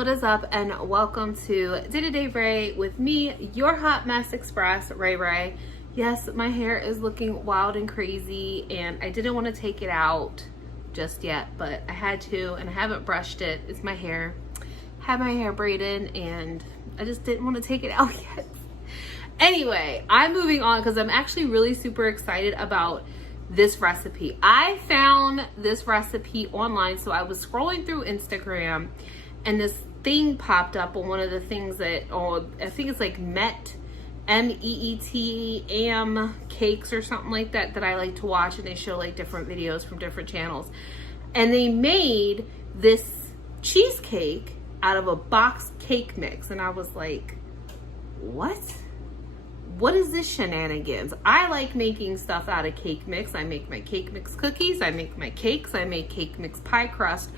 what is up, and welcome to Day-to-Day Ray with me, your hot mess express, Ray. Yes, my hair is looking wild and crazy, and I didn't want to take it out just yet, but I had to, and I haven't brushed it. It's my hair. Had my hair braided, and I just didn't want to take it out yet. Anyway, I'm moving on because I'm actually really super excited about this recipe. I found this recipe online, so I was scrolling through Instagram, and this thing popped up on one of the things that, I think it's like Met, M-E-E-T, Am Cakes or something like that, that I like to watch, and they show like different videos from different channels. And they made this cheesecake out of a boxed cake mix, and I was like, what is this shenanigans? I like making stuff out of cake mix. I make my cake mix cookies, I make my cakes, I make cake mix pie crust,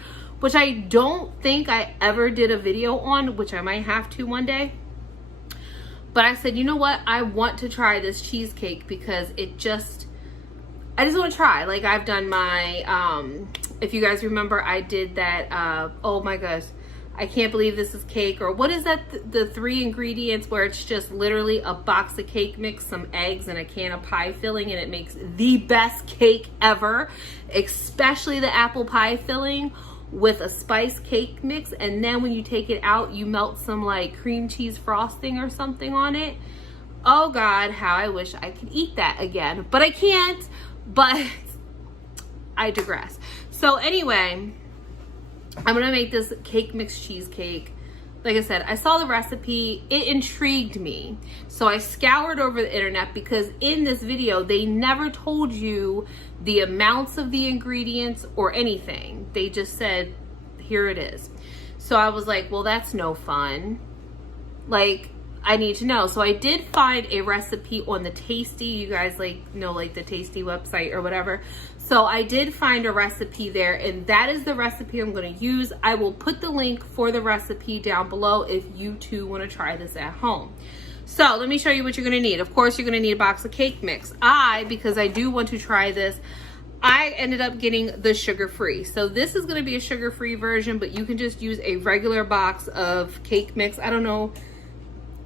which I don't think I ever did a video on, which I might have to one day. But I said, you know what? I want to try this cheesecake because I just want to try. Like, I've done my, if you guys remember, I did that, oh my gosh, I can't believe this is cake, or what is that, the 3 ingredients where it's just literally a box of cake mix, some eggs, and a can of pie filling, and it makes the best cake ever, especially the apple pie filling with a spice cake mix. And then when you take it out, you melt some like cream cheese frosting or something on it. Oh God, how I wish I could eat that again, but I can't. But I digress. So anyway, I'm gonna make this cake mix cheesecake. Like I said, I saw the recipe, it intrigued me. So I scoured over the internet, because in this video, they never told you the amounts of the ingredients or anything. They just said, here it is. So I was like, well, that's no fun. Like, I need to know. So I did find a recipe on the Tasty, you guys know the Tasty website or whatever. So I did find a recipe there, and that is the recipe I'm going to use. I will put the link for the recipe down below if you too want to try this at home. So let me show you what you're going to need. Of course, you're going to need a box of cake mix. Because I do want to try this, I ended up getting the sugar-free. So this is going to be a sugar-free version, but you can just use a regular box of cake mix. I don't know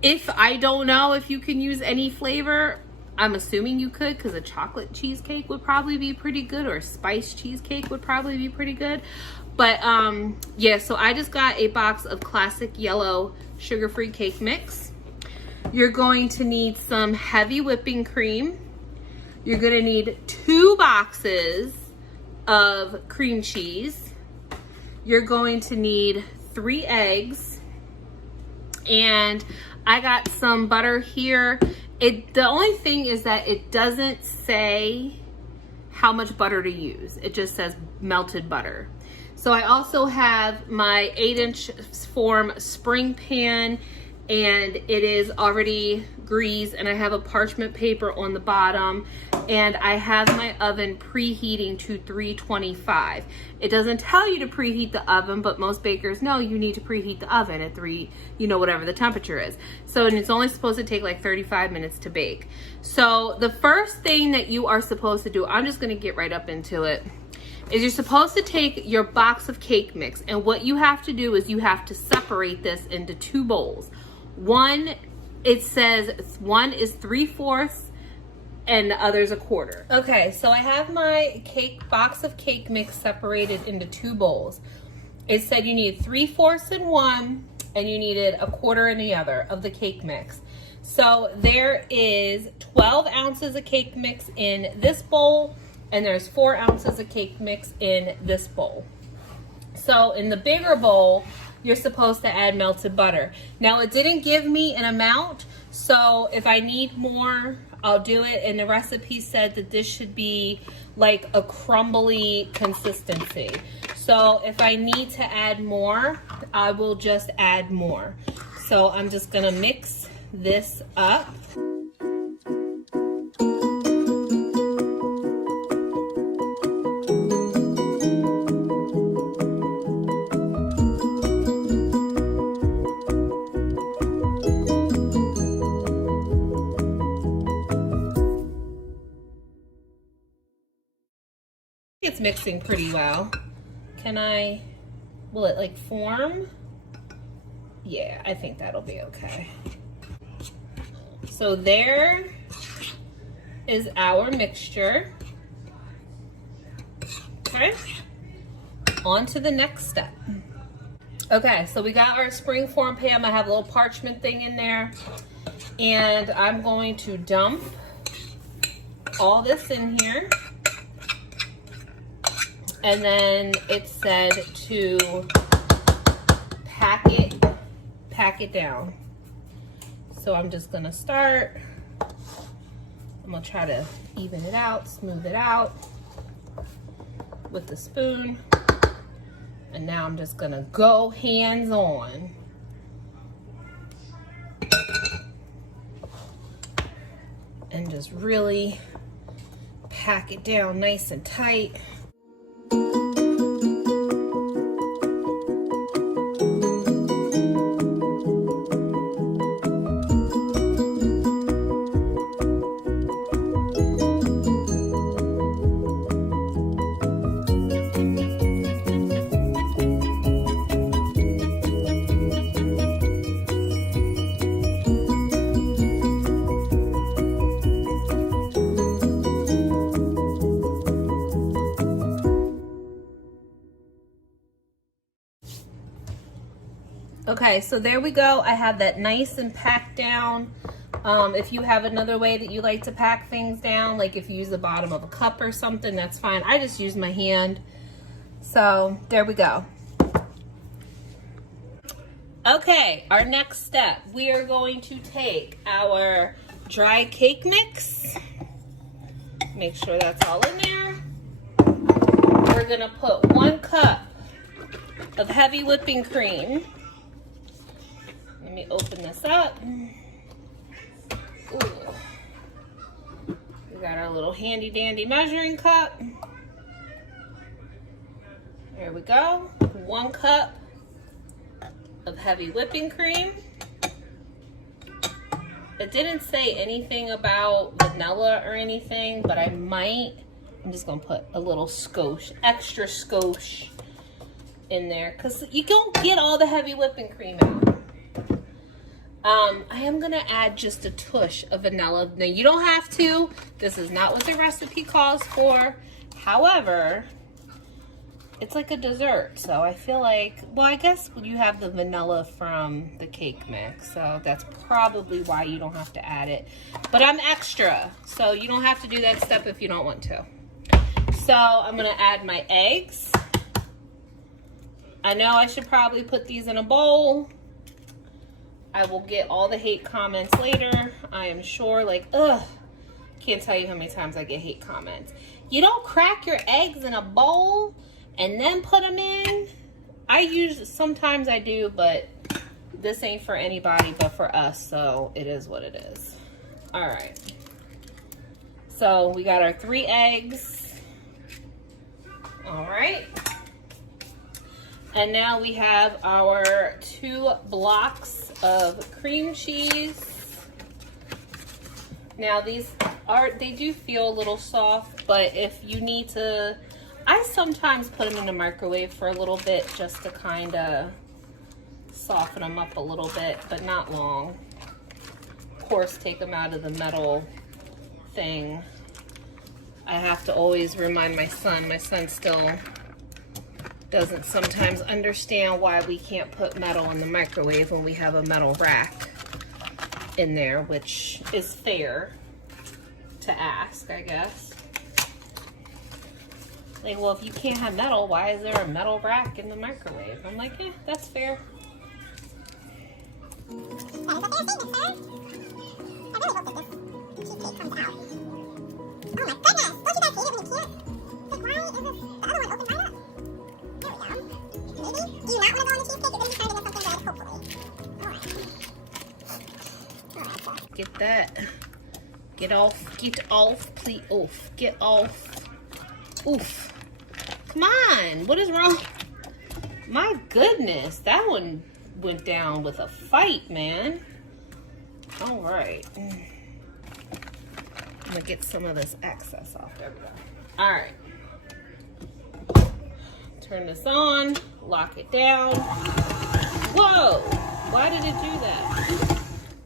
if you can use any flavor. I'm assuming you could, because a chocolate cheesecake would probably be pretty good, or a spiced cheesecake would probably be pretty good. But yeah, so I just got a box of classic yellow sugar-free cake mix. You're going to need some heavy whipping cream. You're going to need 2 boxes of cream cheese. You're going to need 3 eggs. And I got some butter here. The only thing is that it doesn't say how much butter to use. It just says melted butter. So I also have my 8-inch form spring pan, and it is already greased, and I have a parchment paper on the bottom, and I have my oven preheating to 325. It doesn't tell you to preheat the oven, but most bakers know you need to preheat the oven at whatever the temperature is. So, and it's only supposed to take like 35 minutes to bake. So the first thing that you are supposed to do, I'm just gonna get right up into it, is you're supposed to take your box of cake mix, and what you have to do is you have to separate this into 2 bowls. It says one is 3/4 and the other's 1/4. Okay, so I have my box of cake mix separated into 2 bowls. It said you need 3/4 in one, and you needed 1/4 in the other of the cake mix. So there is 12 ounces of cake mix in this bowl, and there's 4 ounces of cake mix in this bowl. So in the bigger bowl, you're supposed to add melted butter. Now, it didn't give me an amount, so if I need more, I'll do it. And the recipe said that this should be like a crumbly consistency. So if I need to add more, I will just add more. So I'm just gonna mix this up. It's mixing pretty well. Will it like form? Yeah, I think that'll be okay. So there is our mixture. Okay, on to the next step. Okay, so we got our springform pan. I have a little parchment thing in there, and I'm going to dump all this in here. And then it said to pack it down. So I'm just gonna start. I'm gonna try to even it out, smooth it out with the spoon. And now I'm just gonna go hands on. And just really pack it down nice and tight. Okay, so there we go. I have that nice and packed down. If you have another way that you like to pack things down, like if you use the bottom of a cup or something, that's fine. I just use my hand. So there we go. Okay, our next step, we are going to take our dry cake mix. Make sure that's all in there. We're gonna put 1 cup of heavy whipping cream. Let me open this up. Ooh. We got our little handy dandy measuring cup. There we go. 1 cup of heavy whipping cream. It didn't say anything about vanilla or anything, but I'm just gonna put a little skosh, extra skosh in there, because you don't get all the heavy whipping cream out. I am gonna add just a tush of vanilla. Now you don't have to. This is not what the recipe calls for. However, it's like a dessert, so I feel like, well, I guess you have the vanilla from the cake mix, so that's probably why you don't have to add it. But I'm extra, so you don't have to do that step if you don't want to. So I'm gonna add my eggs. I know I should probably put these in a bowl. I will get all the hate comments later. I am sure, like, ugh, can't tell you how many times I get hate comments. You don't crack your eggs in a bowl and then put them in? Sometimes I do, but this ain't for anybody but for us, so it is what it is. All right. So we got our 3 eggs. All right. And now we have our 2 blocks of cream cheese. Now they do feel a little soft, but if you need to, I sometimes put them in the microwave for a little bit just to kind of soften them up a little bit, but not long. Of course, take them out of the metal thing. I have to always remind my son. My son still doesn't sometimes understand why we can't put metal in the microwave when we have a metal rack in there, which is fair to ask, I guess. Like, well, if you can't have metal, why is there a metal rack in the microwave? I'm like, yeah, that's fair. Get that. Get off, please. Oof, get off. Oof. Come on, what is wrong? My goodness, that one went down with a fight, man. All right. I'm gonna get some of this excess off. There we go. All right. Turn this on, lock it down. Whoa. Why did it do that?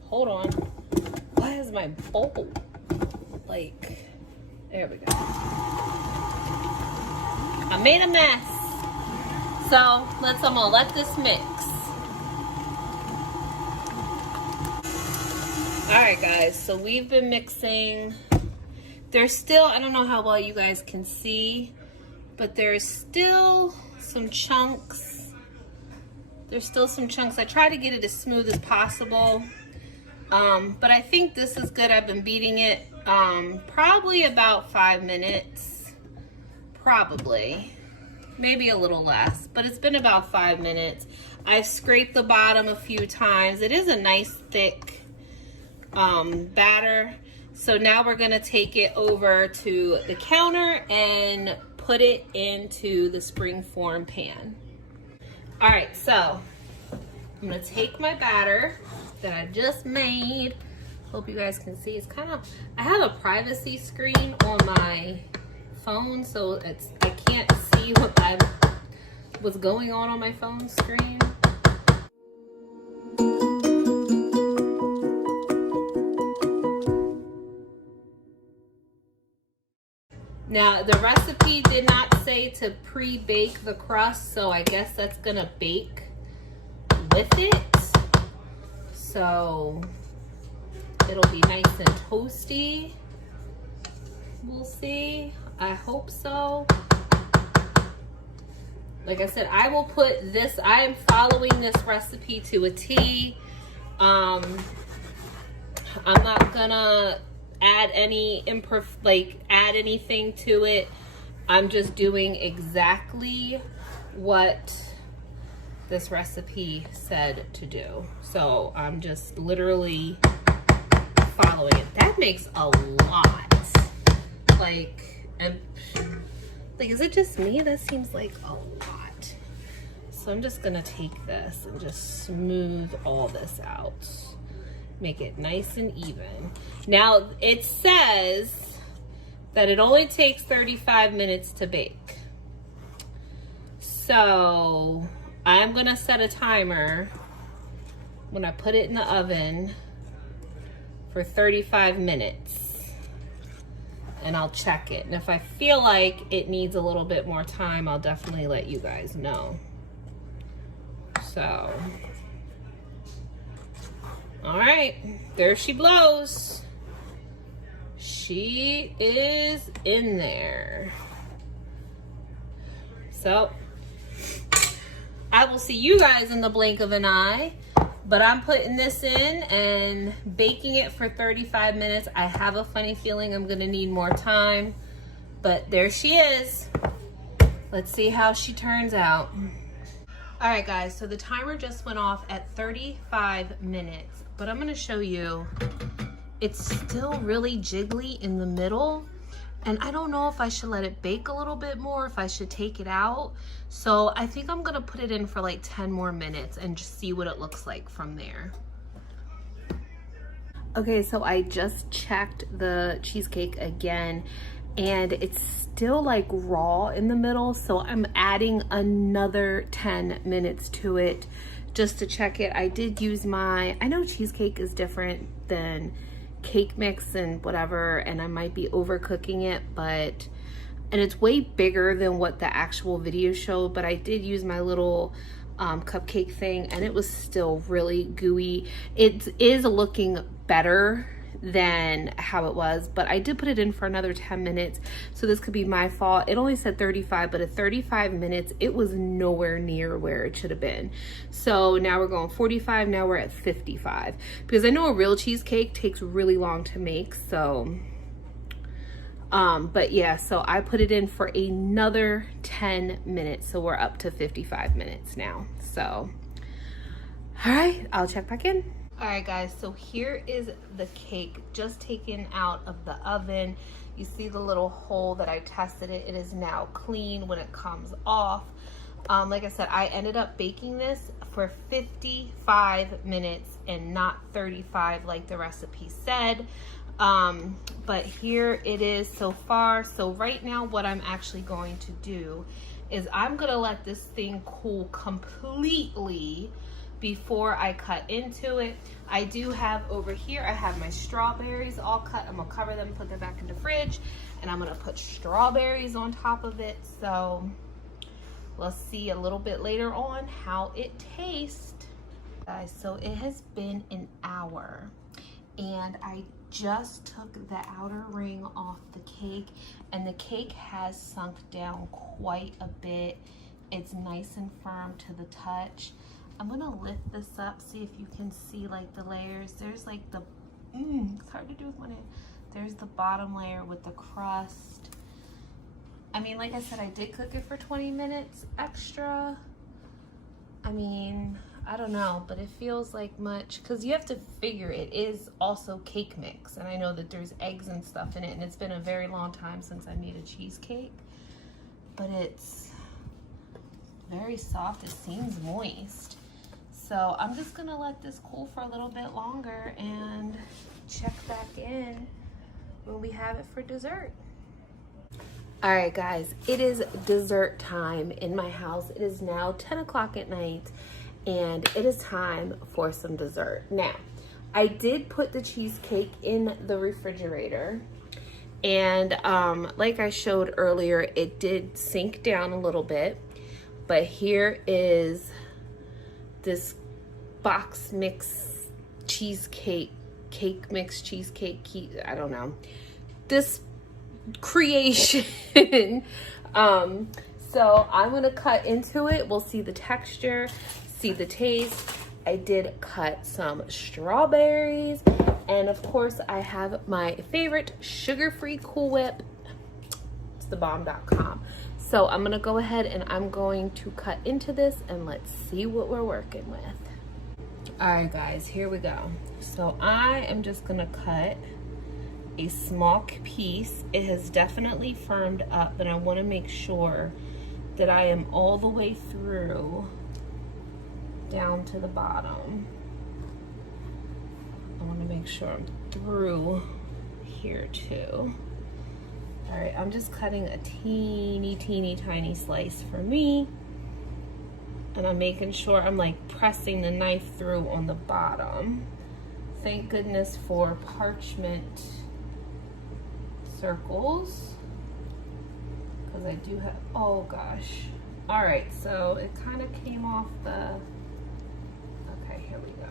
Hold on. Why is my bowl like, there we go. I made a mess. So I'm gonna let this mix. All right, guys, so we've been mixing. There's still, I don't know how well you guys can see, but there's still some chunks. There's still some chunks. I try to get it as smooth as possible. But I think this is good. I've been beating it probably about 5 minutes. Probably. Maybe a little less, but it's been about 5 minutes. I've scraped the bottom a few times. It is a nice thick batter. So now we're gonna take it over to the counter and put it into the springform pan. All right, so I'm gonna take my batter that I just made. Hope you guys can see. It's kind of, I have a privacy screen on my phone, so I can't see what's going on my phone screen. Now, the recipe did not say to pre-bake the crust, so I guess that's gonna bake with it. So it'll be nice and toasty. We'll see. I hope so. Like I said, I will put this, I am following this recipe to a T. I'm not gonna add any add anything to it. I'm just doing exactly what this recipe said to do. So I'm just literally following it. That makes a lot. Is it just me? That seems like a lot. So I'm just gonna take this and just smooth all this out. Make it nice and even. Now, it says that it only takes 35 minutes to bake. So I'm gonna set a timer when I put it in the oven for 35 minutes. And I'll check it. And if I feel like it needs a little bit more time, I'll definitely let you guys know. So, all right, there she blows. She is in there. So, I will see you guys in the blink of an eye. But I'm putting this in and baking it for 35 minutes. I have a funny feeling I'm gonna need more time, but there she is. Let's see how she turns out. All right, guys, so the timer just went off at 35 minutes, but I'm gonna show you, it's still really jiggly in the middle. And I don't know if I should let it bake a little bit more, if I should take it out. So I think I'm gonna put it in for like 10 more minutes and just see what it looks like from there. Okay, so I just checked the cheesecake again and it's still like raw in the middle. So I'm adding another 10 minutes to it just to check it. I did use I know cheesecake is different than cake mix and whatever, and I might be overcooking it, and it's way bigger than what the actual video showed, but I did use my little cupcake thing and it was still really gooey. It is looking better than how it was, but I did put it in for another 10 minutes, so this could be my fault. It only said 35, but at 35 minutes it was nowhere near where it should have been. So now we're going 45, now we're at 55, because I know a real cheesecake takes really long to make. So but yeah, so I put it in for another 10 minutes, so we're up to 55 minutes now. So all right, I'll check back in. All right, guys, so here is the cake just taken out of the oven. You see the little hole that I tested it. It is now clean when it comes off. Like I said, I ended up baking this for 55 minutes and not 35 like the recipe said. But here it is so far. So right now what I'm actually going to do is I'm gonna let this thing cool completely before I cut into it. I do have over here, I have my strawberries all cut. I'm gonna cover them, put them back in the fridge, and I'm gonna put strawberries on top of it. So let's see a little bit later on how it tastes. Guys, so it has been an hour and I just took the outer ring off the cake, and the cake has sunk down quite a bit. It's nice and firm to the touch. I'm gonna lift this up, see if you can see like the layers. There's like the, it's hard to do with one hand. There's the bottom layer with the crust. I mean, like I said, I did cook it for 20 minutes extra. I mean, I don't know, but it feels like much, because you have to figure it is also cake mix, and I know that there's eggs and stuff in it, and it's been a very long time since I made a cheesecake, but it's very soft. It seems moist. So I'm just gonna let this cool for a little bit longer and check back in when we have it for dessert. All right, guys, it is dessert time in my house. It is now 10 o'clock at night, and it is time for some dessert. Now, I did put the cheesecake in the refrigerator, and like I showed earlier, it did sink down a little bit, but here is this box mix cheesecake, cake mix cheesecake, I don't know, this creation. So I'm gonna cut into it. We'll see the texture, see the taste. I did cut some strawberries, and of course I have my favorite sugar-free Cool Whip. It's thebomb.com. So I'm gonna go ahead and I'm going to cut into this, and let's see what we're working with. All right, guys, here we go. So I am just gonna cut a small piece. It has definitely firmed up, but I want to make sure that I am all the way through down to the bottom. I want to make sure I'm through here too. All right, I'm just cutting a teeny tiny slice for me, and I'm making sure I'm like pressing the knife through on the bottom. Thank goodness for parchment circles, because I do have, oh gosh. All right, so it kind of came off the, okay, here we go.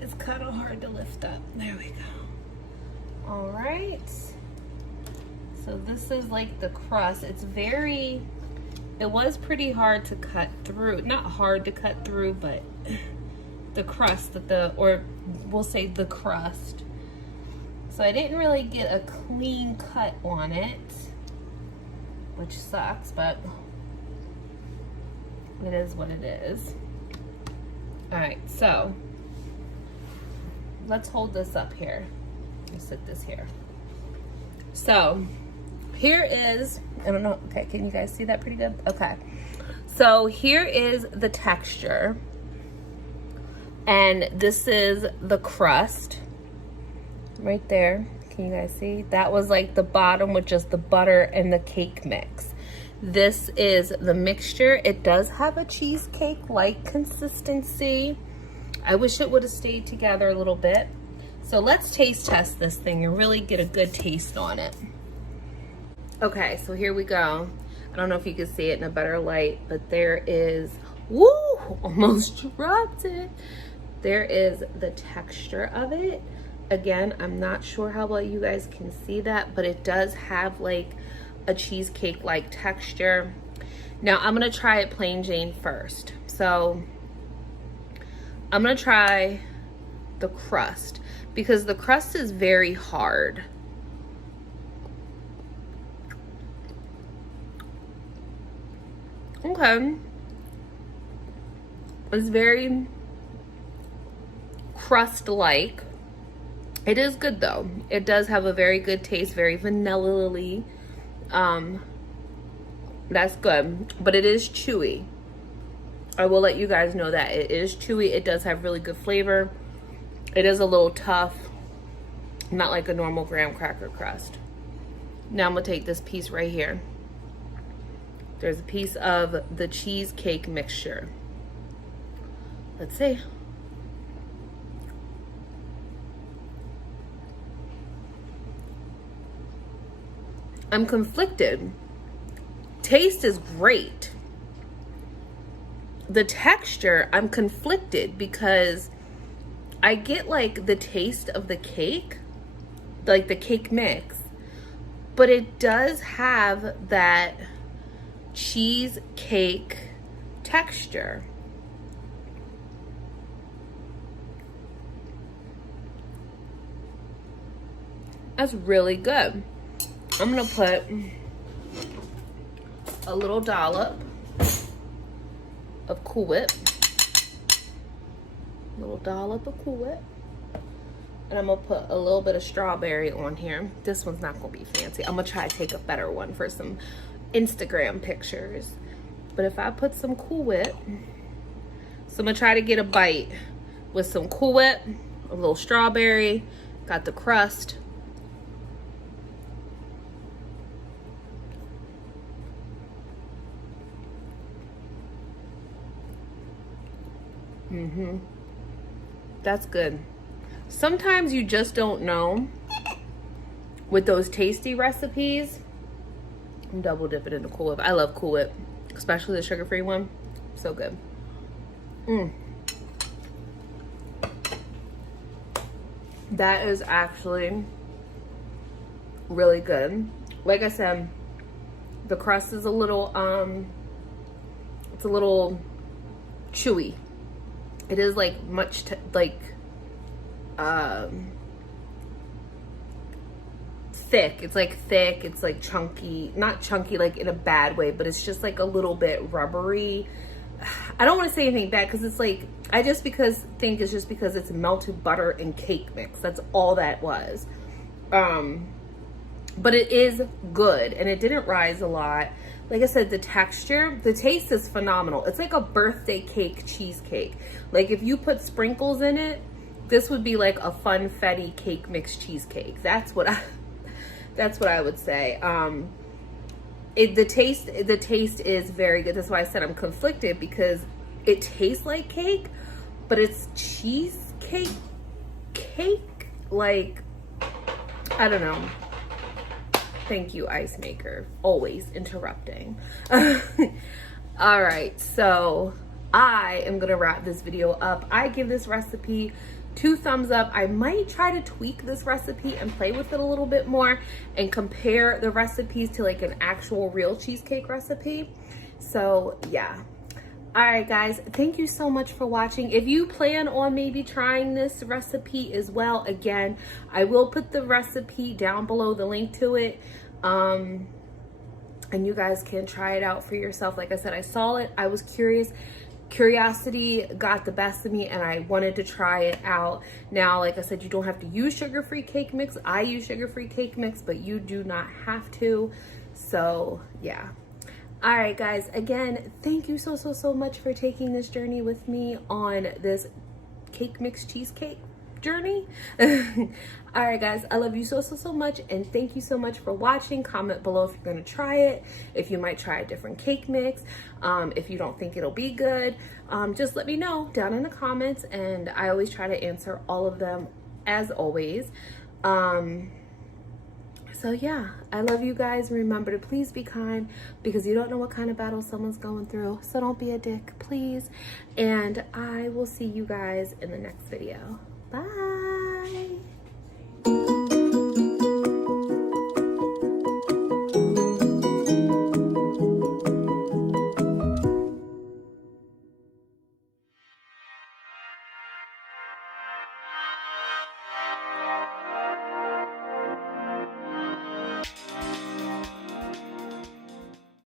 It's kind of hard to lift up. There we go. All right, so this is like the crust. It's very, it was pretty hard to cut through. Not hard to cut through, but the crust that or we'll say the crust. So I didn't really get a clean cut on it, which sucks, but it is what it is. All right, so let's hold this up here. Let me sit this here. So here is, I don't know, okay, can you guys see that pretty good? Okay, so here is the texture, and this is the crust. Right there, can you guys see? That was like the bottom with just the butter and the cake mix. This is the mixture. It does have a cheesecake-like consistency. I wish it would have stayed together a little bit. So let's taste test this thing and really get a good taste on it. Okay, so here we go. I don't know if you can see it in a better light, but there is, woo, almost dropped it. There is the texture of it. Again, I'm not sure how well you guys can see that, but it does have like a cheesecake-like texture. Now I'm gonna try it plain Jane first. So I'm gonna try the crust, because the crust is very hard. Okay. It's very crust-like. It is good though. It does have a very good taste, very vanilla-y. That's good, but it is chewy. I will let you guys know that it is chewy. It does have really good flavor. It is a little tough, not like a normal graham cracker crust. Now I'm gonna take this piece right here. There's a piece of the cheesecake mixture. Let's see. I'm conflicted. Taste is great. The texture, I'm conflicted because I get like the taste of the cake, like the cake mix, but it does have that cheesecake texture. That's really good. I'm gonna put a little dollop of Cool Whip. A little dollop of Cool Whip. And I'm gonna put a little bit of strawberry on here. This one's not gonna be fancy. I'm gonna try to take a better one for some Instagram pictures. But if I put some Cool Whip, so I'm gonna try to get a bite with some Cool Whip, a little strawberry, got the crust. That's good. Sometimes you just don't know with those tasty recipes. I'm double dipping into Cool Whip. I love Cool Whip, especially the sugar-free one. So good. That is actually really good. Like I said, the crust is a little it's a little chewy. It is like much thick. It's like thick. It's like chunky, not chunky like in a bad way, but it's just like a little bit rubbery. I don't want to say anything bad because it's like, I just think it's just because it's melted butter and cake mix. That's all that was. But it is good and it didn't rise a lot. Like I said, the texture, the taste is phenomenal. It's like a birthday cake cheesecake. Like if you put sprinkles in it, this would be like a funfetti cake mix cheesecake. That's what I would say. The taste is very good. That's why I said I'm conflicted, because it tastes like cake, but it's cheesecake cake. Like, I don't know. Thank you, ice maker. Always interrupting. All right, so I am gonna wrap this video up. I give this recipe 2 thumbs up. I might try to tweak this recipe and play with it a little bit more and compare the recipes to like an actual real cheesecake recipe. So yeah. All right, guys, thank you so much for watching. If you plan on maybe trying this recipe as well, again, I will put the recipe down below, the link to it. And you guys can try it out for yourself. Like I said, I saw it, I was curious. Curiosity got the best of me and I wanted to try it out. Now, like I said, you don't have to use sugar-free cake mix. I use sugar-free cake mix, but you do not have to. So yeah. All right, guys, again, thank you so much for taking this journey with me on this cake mix cheesecake journey. All right, guys, I love you so much, and thank you so much for watching. Comment below if you're gonna try it, if you might try a different cake mix, if you don't think it'll be good. Just let me know down in the comments, and I always try to answer all of them as always. So yeah, I love you guys. Remember to please be kind, because you don't know what kind of battle someone's going through. So don't be a dick, please. And I will see you guys in the next video. Bye.